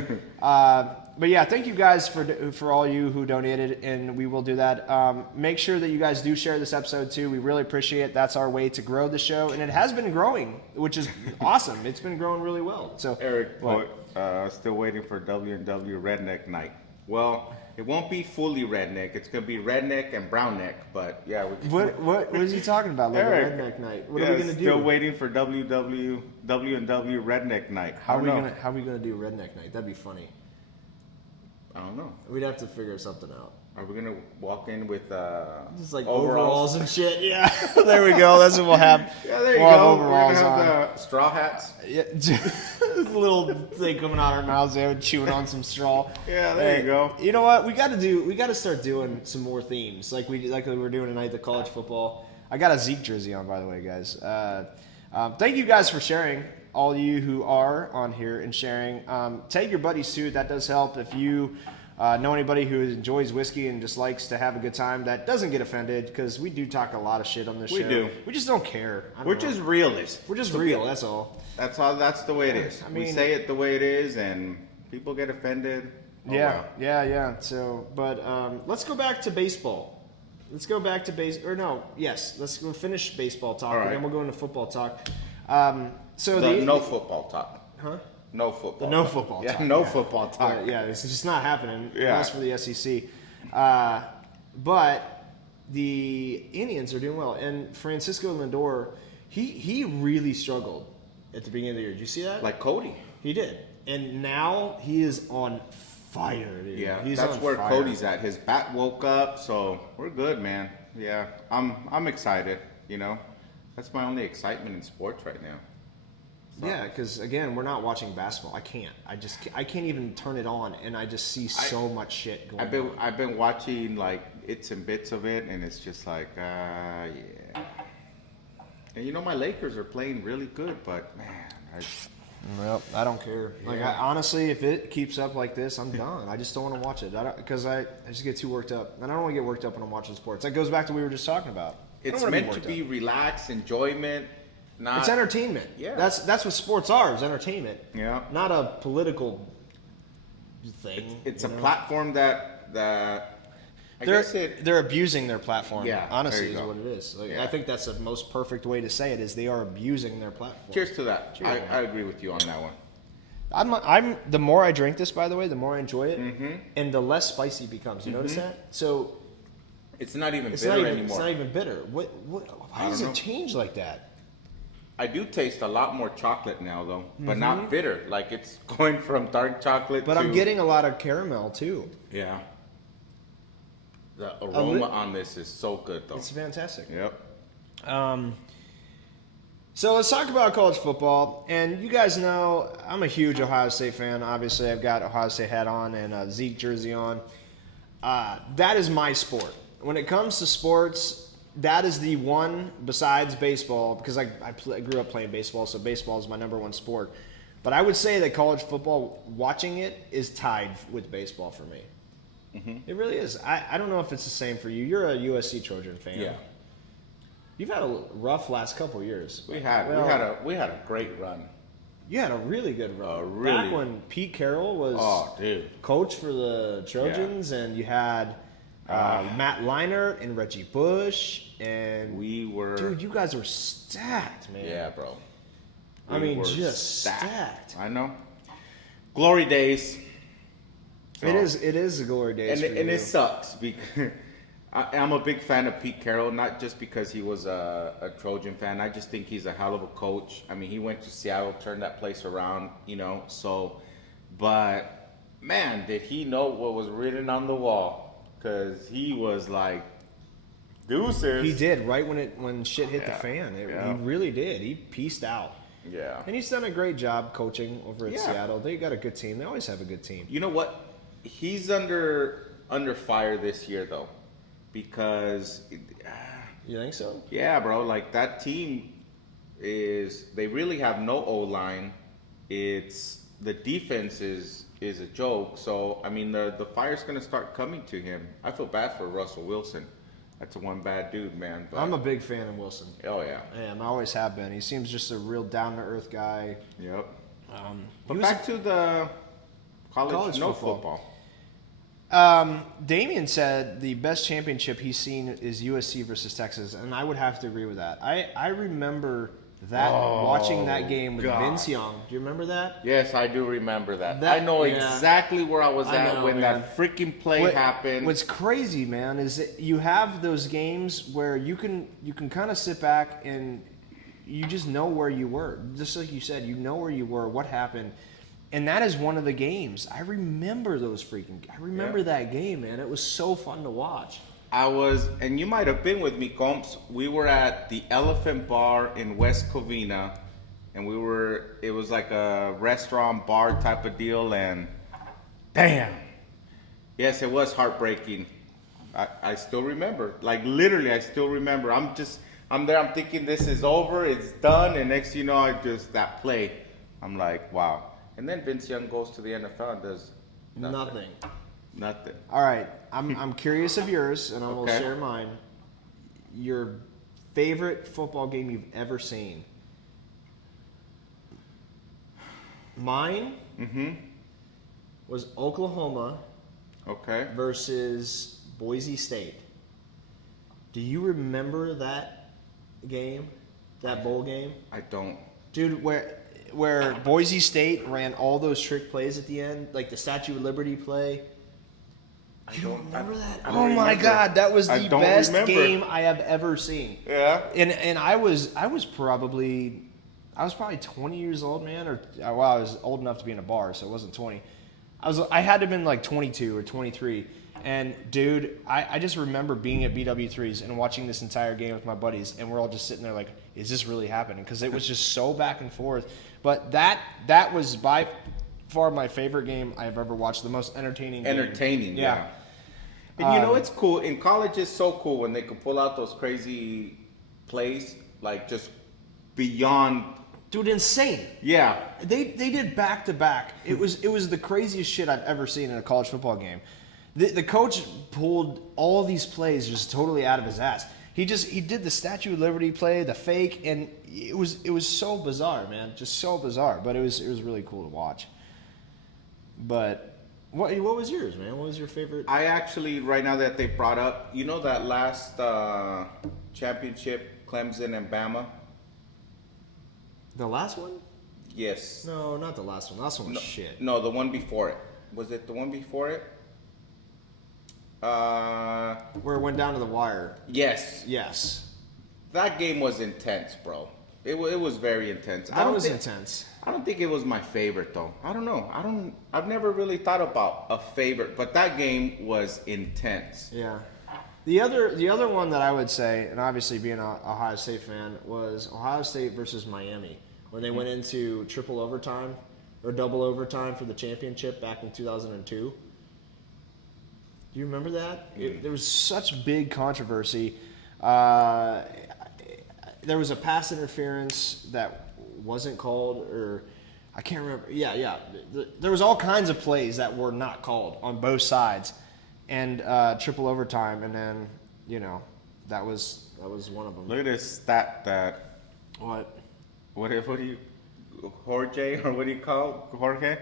but yeah, thank you guys for all you who donated, and we will do that. Make sure that you guys do share this episode too. We really appreciate it. That's our way to grow the show, and it has been growing, which is awesome. It's been growing really well. So Eric, still waiting for W&W Redneck Night. Well, it won't be fully redneck. It's gonna be redneck and brown neck. But yeah, what is he talking about? Like Eric, Redneck Night. What are we gonna do? Still waiting for W&W Redneck Night. How are we gonna do Redneck Night? That'd be funny. I don't know. We'd have to figure something out. Are we gonna walk in with just like overalls and shit? Yeah, there we go. That's what we'll have. Yeah, there you go. We're gonna have the straw hats. Yeah, this little thing coming out of our mouths there, chewing on some straw. Yeah, there you go. You know what? We got to start doing some more themes, like we were doing tonight, the college football. I got a Zeke jersey on, by the way, guys. Thank you guys for sharing. All you who are on here and sharing, tag your buddies too. That does help. If you know anybody who enjoys whiskey and just likes to have a good time, that doesn't get offended, because we do talk a lot of shit on this show. We do. We just don't care. We're just realists. We're just real. That's all. That's all. That's the way it is. We say it the way it is, and people get offended. Yeah. So, but let's go back to baseball. Let's go finish baseball talk, and then we'll go into football talk. No football talk. Huh? No football. No football talk. Yeah, no football talk. This is just not happening. Unless for the SEC. But the Indians are doing well, and Francisco Lindor, he really struggled at the beginning of the year. Did you see that? Like Cody. He did, and now he is on fire, dude. Yeah, that's where Cody's at. His bat woke up, so we're good, man. yeah. I'm excited. You know, that's my only excitement in sports right now. So. Yeah, because again, we're not watching basketball. I can't. I can't even turn it on, and I just see so much shit going on. I've been watching like bits and bits of it, and it's just like, yeah. And you know, my Lakers are playing really good, but man, Well, I don't care. Like, honestly, if it keeps up like this, I'm done. I just don't want to watch it because I just get too worked up, and I don't want to get worked up when I'm watching sports. That goes back to what we were just talking about. It's meant to be relaxed, enjoyment. It's entertainment. Yeah, that's what sports are. Is entertainment. Yeah, not a political thing. It's a platform that they're abusing their platform. Yeah, honestly, is what it is. Like, I think that's the most perfect way to say it. Is they are abusing their platform. Cheers to that. Cheers, I agree with you on that one. I'm the more I drink this, by the way, the more I enjoy it, and the less spicy it becomes. You notice that? So it's not even bitter anymore. It's not even bitter. Why does it change like that? I do taste a lot more chocolate now, though, but not bitter. Like, it's going from dark chocolate But I'm getting a lot of caramel, too. Yeah. The aroma on this is so good, though. It's fantastic. Yep. So let's talk about college football. And you guys know I'm a huge Ohio State fan. Obviously, I've got Ohio State hat on and a Zeke jersey on. That is my sport. When it comes to sports, that is the one besides baseball, because I grew up playing baseball, so baseball is my number one sport. But I would say that college football, watching it, is tied with baseball for me. It really is. I don't know if it's the same for you. You're a USC Trojan fan. Yeah. You've had a rough last couple of years. We had a great run. You had a really good run. Really? Back when Pete Carroll was coach for the Trojans, and you had Matt Leinart and Reggie Bush, and dude, you guys were stacked, man. Yeah, bro. I mean, just stacked. I know. Glory days. So. It is the glory days, and it sucks because I'm a big fan of Pete Carroll, not just because he was a Trojan fan. I just think he's a hell of a coach. I mean, he went to Seattle, turned that place around, you know. So, but man, did he know what was written on the wall? Because he was like, deuces. He did right when shit hit the fan. He really did. He pieced out. Yeah, and he's done a great job coaching over at Seattle. They got a good team. They always have a good team. You know what? He's under fire this year though, because you think so? Yeah, bro. Like that team they really have no O-line. It's the defense is a joke. So I mean the fire's gonna start coming to him. I feel bad for Russell Wilson. That's one bad dude, man. But I'm a big fan of Wilson. Oh yeah, and I always have been. He seems just a real down to earth guy. Yep. But back to the college football. Damien said the best championship he's seen is USC versus Texas, and I would have to agree with that. I remember watching that game with Vince Young. Do you remember that? Yes, I do remember that. I know exactly where I was at when that freaking play happened. What's crazy, man, is that you have those games where you can kind of sit back and you just know where you were. Just like you said, you know where you were, what happened. And that is one of the games. I remember that game, man. It was so fun to watch. And you might have been with me, Combs. We were at the Elephant Bar in West Covina, and it was like a restaurant bar type of deal, and damn. Yes, it was heartbreaking. I still remember. Like, literally, I still remember. I'm there, I'm thinking this is over, it's done, and next you know, that play. I'm like, wow. And then Vince Young goes to the NFL and does nothing. All right, I'm curious of yours, and I will share mine. Your favorite football game you've ever seen? Mine was Oklahoma versus Boise State. Do you remember that game, that bowl game? I don't. Dude, where Boise State ran all those trick plays at the end, like the Statue of Liberty play. You don't remember that? Oh my God, that was the best game I have ever seen. Yeah. And I was probably 20 years old, man, I was old enough to be in a bar, so it wasn't 20. I had to have been like 22 or 23. And dude, I just remember being at BW3s and watching this entire game with my buddies, and we're all just sitting there like, is this really happening? Because it was just so back and forth. But that was by far my favorite game I have ever watched. The most entertaining game. Entertaining, yeah. And it's cool. In college, it's so cool when they could pull out those crazy plays, like just beyond. Dude, insane. Yeah. They did back to back. It was the craziest shit I've ever seen in a college football game. The coach pulled all these plays just totally out of his ass. He did the Statue of Liberty play, the fake, and it was so bizarre, man. Just so bizarre. But it was really cool to watch. But what was yours, man? What was your favorite? I actually, right now that they brought up, that last championship, Clemson and Bama? The last one? Yes. No, not the last one. The last one was shit. No, the one before it. Was it the one before it? Where it went down to the wire. Yes. Yes. That game was intense, bro. It was very intense. Intense. I don't think it was my favorite though. I don't know. I've never really thought about a favorite, but that game was intense. Yeah. The other one that I would say, and obviously being an Ohio State fan, was Ohio State versus Miami when they went into triple overtime or double overtime for the championship back in 2002. Do you remember that? There was such big controversy. There was a pass interference that wasn't called, or I can't remember. Yeah. There was all kinds of plays that were not called on both sides, and triple overtime, and then that was one of them. Look at this stat that. What do you, Jorge, or what do you call Jorge?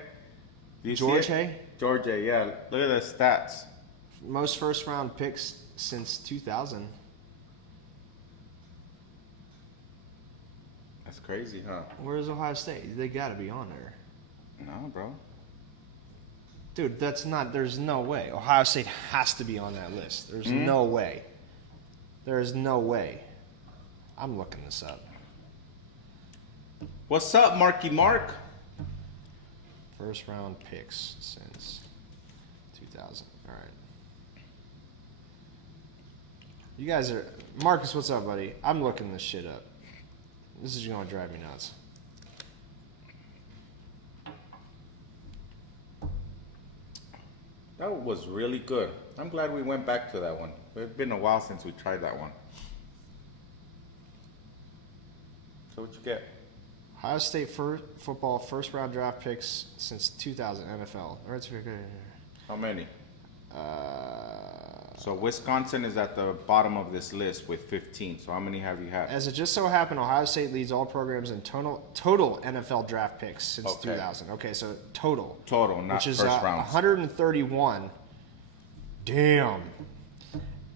Do you Jorge? See it? Jorge, yeah. Look at the stats. Most first round picks since 2000. That's crazy, huh? Where's Ohio State? They got to be on there. No, bro. Dude, there's no way. Ohio State has to be on that list. There's no way. There is no way. I'm looking this up. What's up, Marky Mark? First round picks since 2000. All right. You guys are... Marcus, what's up, buddy? I'm looking this shit up. This is going to drive me nuts. That was really good. I'm glad we went back to that one. It's been a while since we tried that one. So what you get? Ohio State football first round draft picks since 2000 NFL. All right, how many? So Wisconsin is at the bottom of this list with 15. So how many have you had? As it just so happened, Ohio State leads all programs in total NFL draft picks since 2000. Okay, so total. Total, not which is, first round. 131. Damn.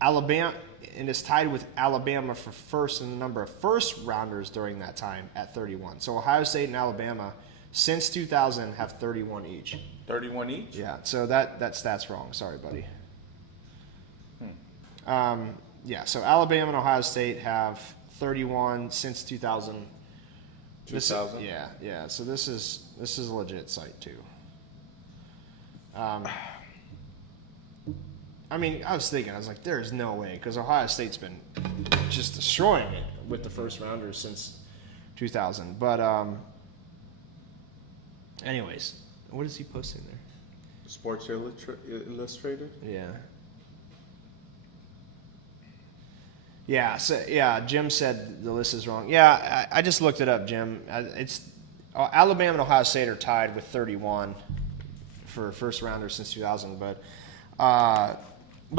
Alabama, and is tied with Alabama for first in the number of first rounders during that time at 31. So Ohio State and Alabama since 2000 have 31 each. 31 each? Yeah, so that stat's wrong. Sorry, buddy. Yeah, so Alabama and Ohio State have 31 since 2000. 2000? Yeah. So this is a legit site too. I mean, I was like, there's no way, because Ohio State's been just destroying it with the first rounders since 2000. But anyways, what is he posting there? Sports Illustrated? Yeah. Yeah, so Jim said the list is wrong. Yeah, I just looked it up, Jim. It's Alabama and Ohio State are tied with 31 for first rounders since 2000. But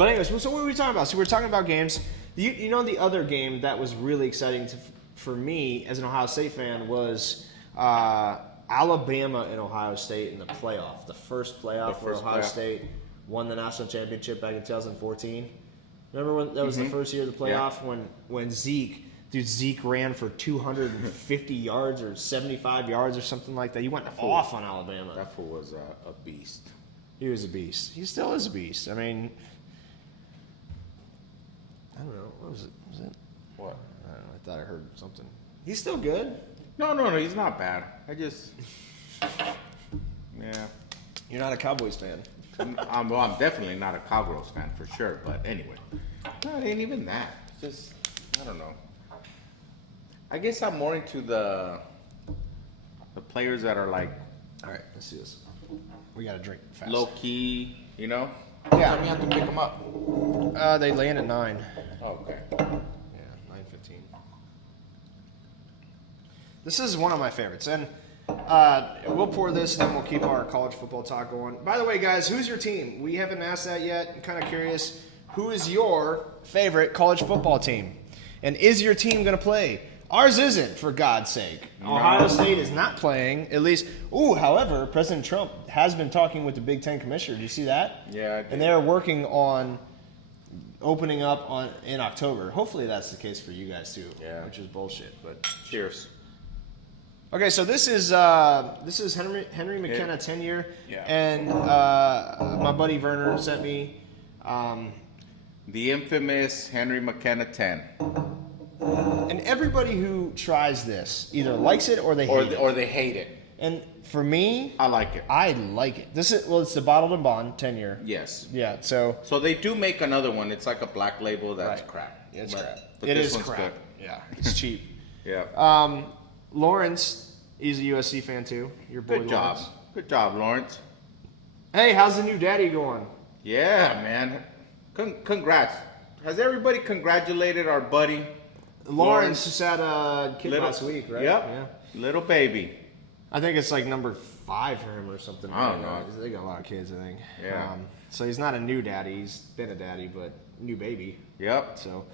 anyways, so what were we talking about? So we were talking about games. You know, the other game that was really exciting for me as an Ohio State fan was Alabama and Ohio State in the playoff. The first playoff where Ohio State won the national championship back in 2014. Remember when that was the first year of the playoff when Zeke ran for 250 yards or 75 yards or something like that. He went off on Alabama. That fool was a beast. He was a beast. He still is a beast. I mean, I don't know. What was it? What? I don't know. I thought I heard something. He's still good. No, he's not bad. I just, yeah. You're not a Cowboys fan. I'm definitely not a Cowgirls fan for sure. But anyway, no, it ain't even that. It's just, I don't know. I guess I'm more into the players that are like, all right, let's do this. We got to drink fast. Low key, you know? Yeah. Time you have to pick them up. They land at 9. Oh, okay. Yeah, 9:15. This is one of my favorites, and we'll pour this, and then we'll keep our college football talk going. By the way, guys, who's your team? We haven't asked that yet. I'm kind of curious. Who is your favorite college football team? And is your team going to play? Ours isn't, for God's sake. No. Ohio State is not playing, at least. However, President Trump has been talking with the Big Ten commissioner. Do you see that? Yeah, I did. And they're working on opening up in October. Hopefully that's the case for you guys too. Yeah. Which is bullshit, but cheers. Okay, so this is Henry McKenna 10-year, Yeah. and my buddy Werner sent me The infamous Henry McKenna 10. and everybody who tries this either likes it or they hate it. Or they hate it. And for me, I like it. I like it. It's the Bottled and Bond 10-year. Yes. Yeah, so they do make another one. It's like a black label that's Right. crap. It's But- crap. But It this is one's crap. good. Yeah, it's cheap. Yeah. Lawrence, he's a USC fan too. Your boy Good job. Lawrence. Good job, Lawrence. Hey, how's the new daddy going? Yeah, man. Congrats. Has everybody congratulated our buddy? Lawrence just had a kid last week, right? Yep. Yeah. Little baby. I think it's like number 5 for him or something. I don't know. They got a lot of kids, I think. Yeah. So he's not a new daddy. He's been a daddy, but new baby. Yep. So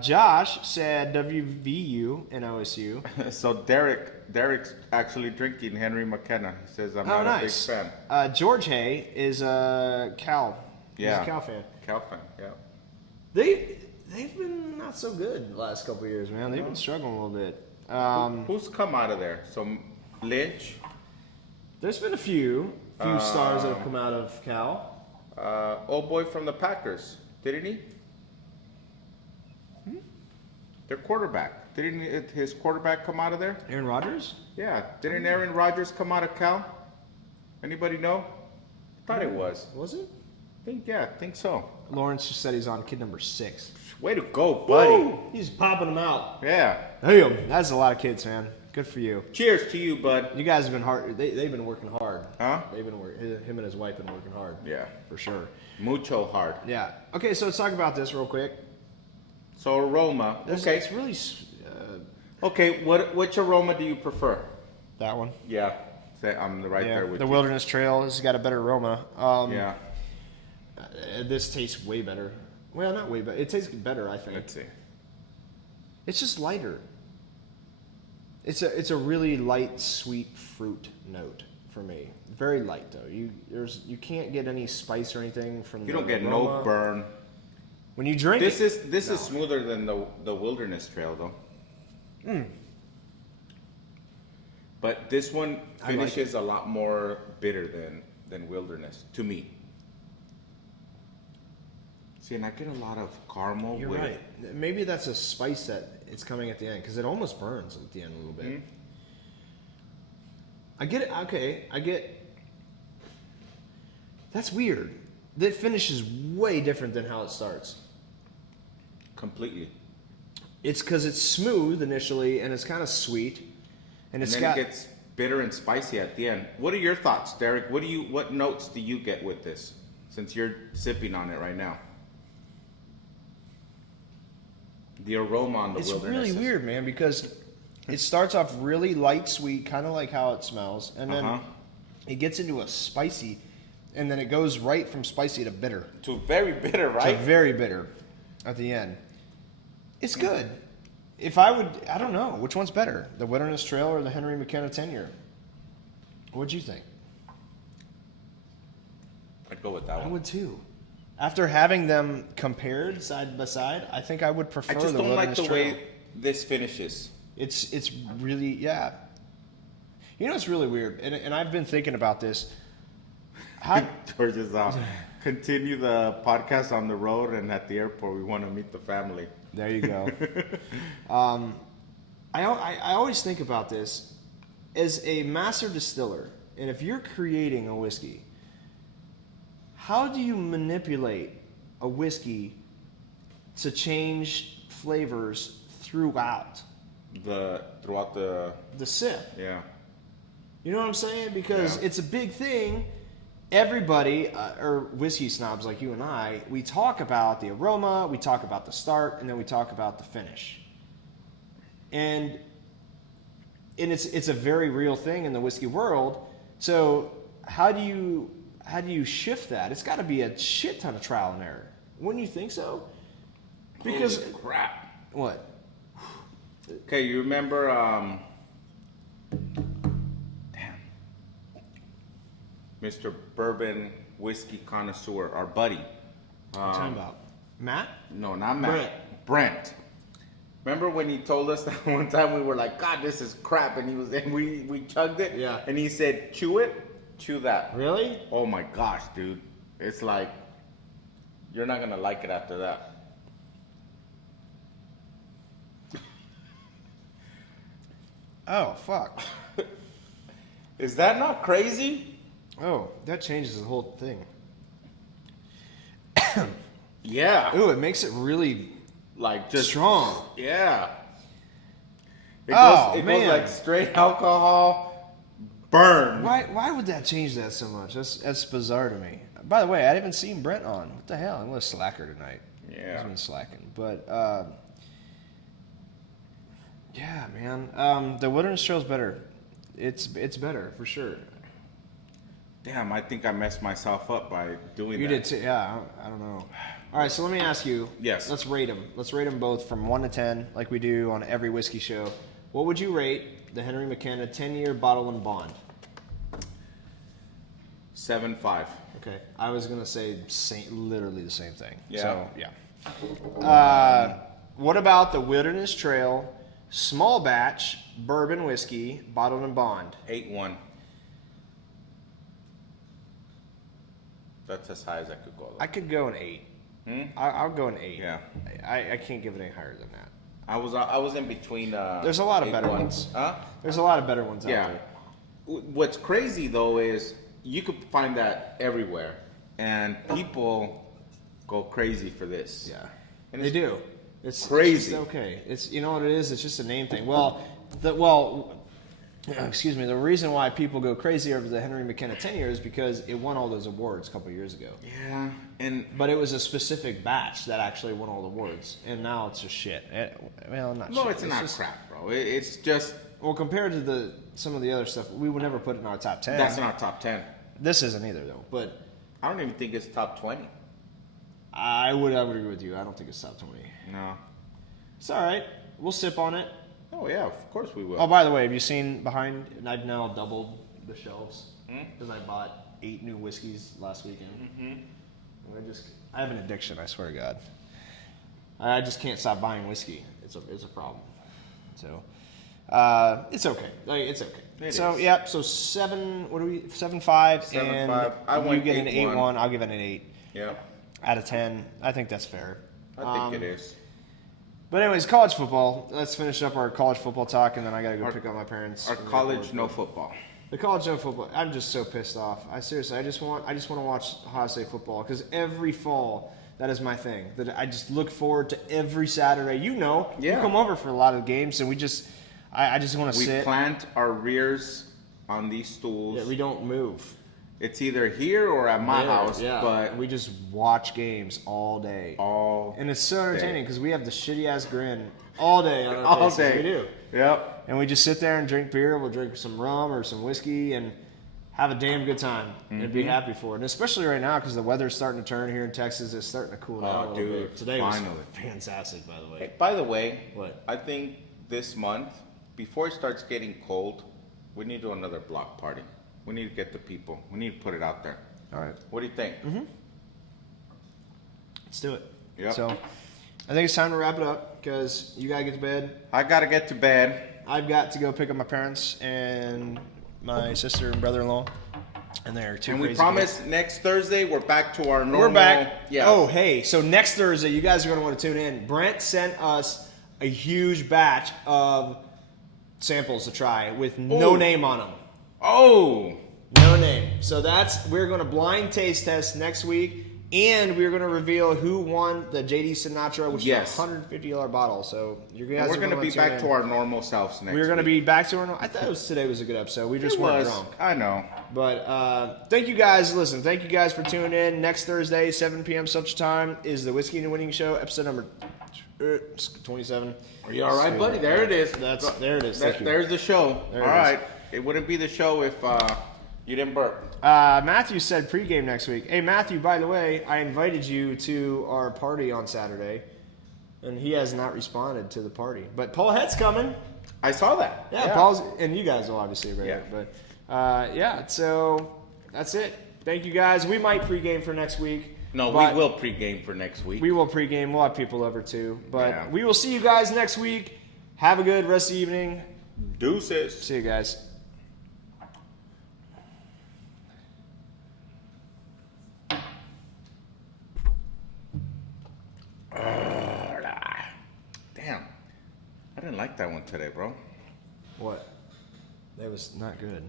Josh said WVU and OSU. So Derek's actually drinking Henry McKenna. He says, I'm not nice. a big fan. George Hay is a Cal. Yeah. He's a Cal fan. Cal fan, yeah. They've been not so good the last couple of years, man. They've been struggling a little bit. Who's come out of there? So Lynch, There's been a few stars that have come out of Cal. old boy from the Packers, didn't he? Their quarterback. Didn't his quarterback come out of there? Aaron Rodgers? Yeah. Didn't Aaron Rodgers come out of Cal? Anybody know? Thought it was. Was it? I think so. Lawrence just said he's on kid number 6. Way to go, buddy. Woo! He's popping them out. Yeah. Damn, that's a lot of kids, man. Good for you. Cheers to you, bud. You guys have been hard. They've been working hard. Huh? They've been him and his wife been working hard. Yeah. For sure. Mucho hard. Yeah. Okay, so let's talk about this real quick. So aroma. Okay. It's really Okay, which aroma do you prefer? that one. Yeah. I'm right there with the you. Wilderness Trail has got a better aroma. Yeah. This tastes way better. Well, not way better. It tastes better, I think. Let's see. It's just lighter. It's a really light, sweet fruit note for me. Very light though. You can't get any spice or anything from. You don't get no burn. When you drink This is smoother than the Wilderness Trail though. But this one finishes a lot more bitter than Wilderness to me. See, and I get a lot of caramel. You're right. Maybe that's a spice that it's coming at the end because it almost burns at the end a little bit. Mm-hmm. I get it. Okay, I get. That's weird. The finish is way different than how it starts. Completely. It's because it's smooth initially and it's kind of sweet, and it's then it gets bitter and spicy at the end. What are your thoughts, Derek? What notes do you get with this? Since you're sipping on it right now. The aroma on the Wilderness. It's really weird, man, because it starts off really light, sweet, kind of like how it smells, and then it gets into a spicy, and then it goes right from spicy to bitter. To very bitter, right? To very bitter at the end. It's good. If I don't know, which one's better, the Wilderness Trail or the Henry McKenna 10-year? What'd you think? I'd go with that one. I would too. After having them compared side by side, I think I would prefer I just the don't like Wilderness the Trail. way this finishes. It's really, yeah. You know, it's really weird, and I've been thinking about this. George is off. Continue the podcast on the road and at the airport. We want to meet the family. There you go. I always think about this as a master distiller And if you're creating a whiskey, how do you manipulate a whiskey to change flavors throughout the sip? Yeah. You know what I'm saying? Because it's a big thing. Everybody, or whiskey snobs like you and I, we talk about the aroma, we talk about the start, and then we talk about the finish. And it's a very real thing in the whiskey world. So how do you shift that? It's got to be a shit ton of trial and error. Wouldn't you think so? Because holy crap. What? Okay, you remember Mr. Bourbon Whiskey Connoisseur, our buddy. What are you talking about? Matt? No, not Matt. Brent. Remember when he told us that one time we were like, God, this is crap, and we chugged it? Yeah. And he said, chew it, chew that. Really? Oh my gosh, dude. It's like, you're not gonna like it after that. Oh, fuck. Is that not crazy? Oh, that changes the whole thing. Yeah. Ooh, it makes it really Like just strong. Yeah. It Man. goes like straight alcohol, burn. Why would that change that so much? That's bizarre to me. By the way, I haven't seen Brent on. What the hell? I'm a slacker tonight. Yeah. He's been slacking. But yeah, man. The Wilderness Trail's better. It's better for sure. Damn, I think I messed myself up by doing that. You did too. Yeah, I don't know. All right, so let me ask you. Yes. Let's rate them. Let's rate them both from 1 to 10, like we do on every whiskey show. What would you rate the Henry McKenna 10-year bottle and bond? 7.5. Okay, I was gonna say literally the same thing. Yeah. So yeah. What about the Wilderness Trail small batch bourbon whiskey bottled and bond? 8.1. That's as high as I could go. I could go an 8. I'll go an 8. Yeah. I can't give it any higher than that. I was in between. There's a lot of better 8.1. ones. Huh? There's a lot of better ones out Yeah. there. What's crazy though is you could find that everywhere, and people go crazy for this. Yeah, And they do. It's crazy. It's just okay. It's, you know what it is. It's just a name thing. Excuse me. The reason why people go crazy over the Henry McKenna 10-year is because it won all those awards a couple of years ago. Yeah, But it was a specific batch that actually won all the awards, and now it's just shit. Not no, shit. it's not just crap, bro. It's just compared to some of the other stuff, we would never put it in our top 10. that's not top 10. This isn't either though. But I don't even think it's top 20. I would agree with you. I don't think it's top 20. No. It's all right. We'll sip on it. Oh yeah, of course we will. Oh, by the way, have you seen behind? And I've now doubled the shelves because I bought 8 new whiskeys last weekend. Mm-hmm. I have an addiction. I swear to God, I just can't stop buying whiskey. It's a problem. So it's okay. It's okay. So yeah. So 7. What are we? 7.5. 7.5. I and you went get an 8.1. 8.1. I'll give it an 8. Yeah, Out of 10. I think that's fair. I think it is. But anyways, college football. Let's finish up our college football talk, and then I gotta go pick up my parents. Our college no football. The college no football. I'm just so pissed off. I just want to watch Ohio State football because every fall that is my thing. That I just look forward to every Saturday. You come over for a lot of games, and I just want to sit. We plant our rears on these stools. Yeah, we don't move. It's either here or at my house, but we just watch games all day. And it's so entertaining because we have the shitty ass grin all day on our all faces. day. We do. Yep. And we just sit there and drink beer. We'll drink some rum or some whiskey and have a damn good time and be happy for it. And especially right now because the weather's starting to turn here in Texas. It's starting to cool down a little bit. Today finally. was fantastic, by the way. Hey, by the way, What? I think this month, before it starts getting cold, we need to do another block party. We need to get the people. We need to put it out there. All right. What do you think? Let's do it. Yep. So I think it's time to wrap it up because you got to get to bed. I got to get to bed. I've got to go pick up my parents and my sister and brother-in-law. And they're too And crazy. we promise next Thursday we're back to our normal. We're back. Yeah. Oh, hey. So next Thursday, you guys are going to want to tune in. Brent sent us a huge batch of samples to try with no name on them. Oh. No name. So we're going to blind taste test next week, and we're going to reveal who won the JD Sinatra, which is a $150 bottle. So you guys we're going to be back to our normal selves next week. We're going to be back to our normal. I thought today was a good episode. We just weren't drunk. I know. But thank you guys. Listen, thank you guys for tuning in. Next Thursday, 7 p.m. Central Time, is the Whiskey and Winning Show, episode number 27. Are you all right, buddy? There it is. There it is. There's the show. All right. It wouldn't be the show if you didn't burp. Matthew said pregame next week. Hey, Matthew, by the way, I invited you to our party on Saturday, and he has not responded to the party. But Paul Head's coming. I saw that. Yeah, Paul's, and you guys will obviously read it. But so that's it. Thank you guys. We might pregame for next week. No, we will pregame for next week. We will pregame. We'll have people over too. But we will see you guys next week. Have a good rest of the evening. Deuces. See you guys. Damn. I didn't like that one today, bro. What? That was not good.